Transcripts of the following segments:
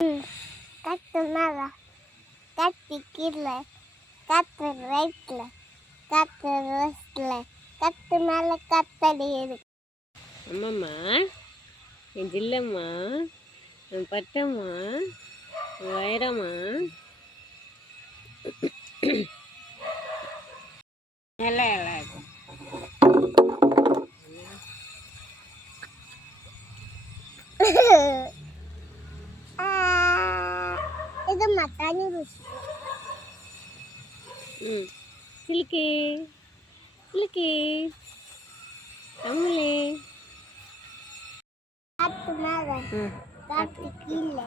கத்து மேலே கத்தி கீழே கத்து ரைட்டில் கத்து ரோஸ்டில் கத்து மேலே கத்தடி இருக்கு. அம்மாம்மா, என் ஜில்லம்மா, என் பட்டம்மா, என் வைரம்மா, நல்லா நல்லா இருக்கும். இது மத்தானி ருசி. சிலுக்கி சிலுக்கி தமிழே. காத்து மேலே காத்து கீழே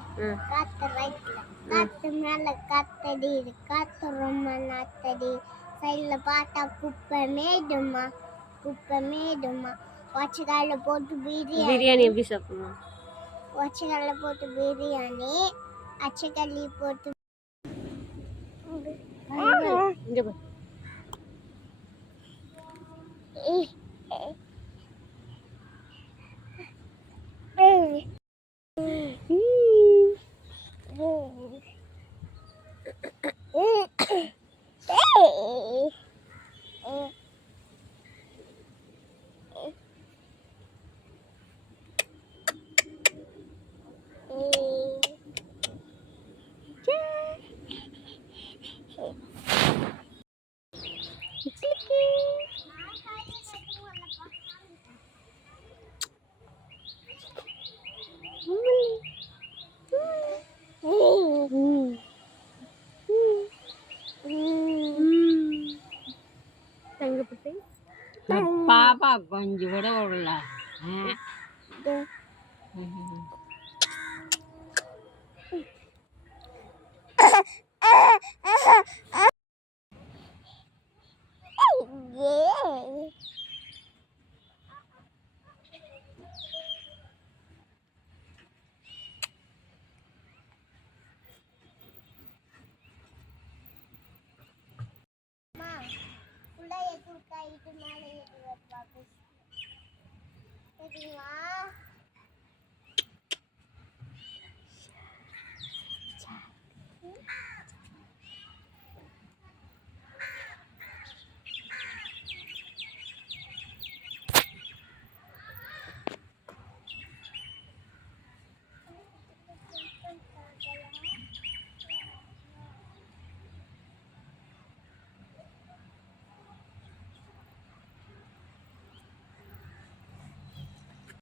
காத்து ரைட்ல காத்து மேலே காத்தடி காத்து ரொம்ப நாத்தடி சைடில் பார்த்தா குப்பை மேடுமா ஒச்சக்காலில் போட்டு பிரியாணி எப்படி சாப்பிடணும்? ஒச்சக்காலில் போட்டு பிரியாணி அச்சக்கல்லி போட்டு இங்கே பாப்பா கொஞ்சம் கூட விடல. இது மேலே